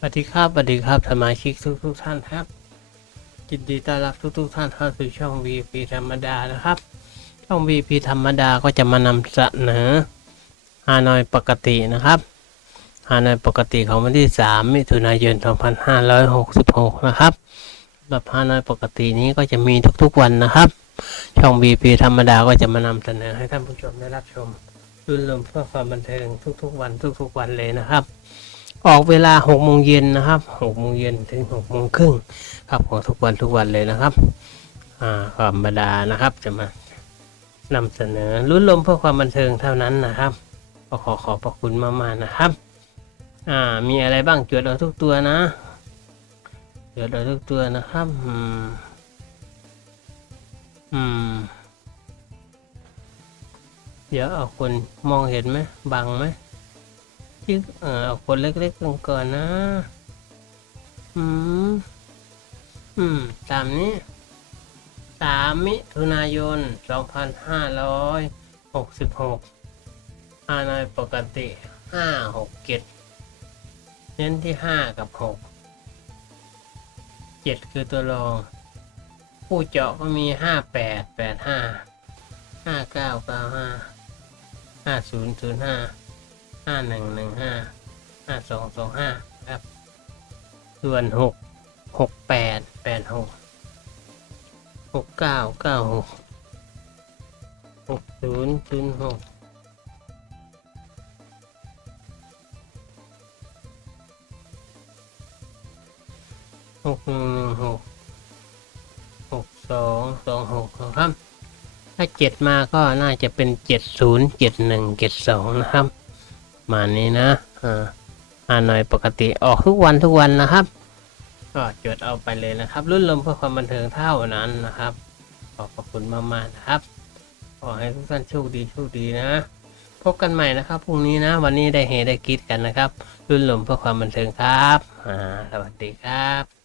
สวัสดีครับสวัสดีครับสมาชิกทุกทุกๆท่านครับยินดีต้อนรับทุกทุกๆท่านเข้าสู่ช่อง VP ธรรมดานะครับ ช่อง VP ธรรมดาก็จะมานำเสนอฮานอยปกตินะครับฮานอยปกติของวันที่ 3 มิถุนายน 2566 นะครับสำหรับฮานอยปกตินี้ก็จะมีทุกๆวันนะครับ ช่อง VP ธรรมดาก็จะมานำเสนอให้ท่านผู้ชมได้รับชมรื่นรมเพื่อความบันเทิงทุกๆวันทุกๆวันเลยนะครับ ออกเวลาหกโมงเย็นนะครับหกโมงเย็นถึงหกโมงครึ่งครับของทุกวันทุกวันเลยนะครับอ่าธรรมดานะครับจะมานำเสนอรุ่นลมเพื่อความบันเทิงเท่านั้นนะครับก็ขอขอบพระคุณมากๆนะครับอ่ามีอะไรบ้างจดเอาทุกตัวนะจดเอาทุกตัวนะครับอืมอืมเดี๋ยวเอาคนมองเห็นไหมบังไหม ยึกเออเอคนเล็กๆลงก่อนนะ อืม อืม ตามนี้สามมิถุนายนสองพันห้าร้อยหกสิบหกฮานอยปกติห้าหกเจ็ดเน้นที่ห้ากับหกเจ็ดคือตัวรอง ผู้เจาะก็มีห้าแปดแปดห้าห้าเก้าเก้าห้าห้าศูนย์ศูนย์ห้า ห้าหนึ่งหนึ่งห้าห้าสองสองห้าครับ ส่วนหกหกแปดแปดหกหกเก้าเก้าหกหกศูนย์ศูนย์หกหกหนึ่งหนึ่งหกหกสองสองหกครับ ถ้าเจ็ดมาก็น่าจะเป็นเจ็ดศูนย์เจ็ดหนึ่งเจ็ดสองนะครับ มานี้นะอ่าอ่านหน่อยปกติออกทุกวันทุกวันนะครับ ก็จดเอาไปเลยนะครับ รุ่นลมเพื่อความบันเทิงเท่านั้นนะครับ ขอบพระคุณมากๆนะครับขอให้ทุกท่านโชคดีโชคดีนะ พบกันใหม่นะครับพรุ่งนี้นะวันนี้ได้เฮได้กิดกันนะครับ รุ่นลมเพื่อความบันเทิงครับอ่าสวัสดีครับ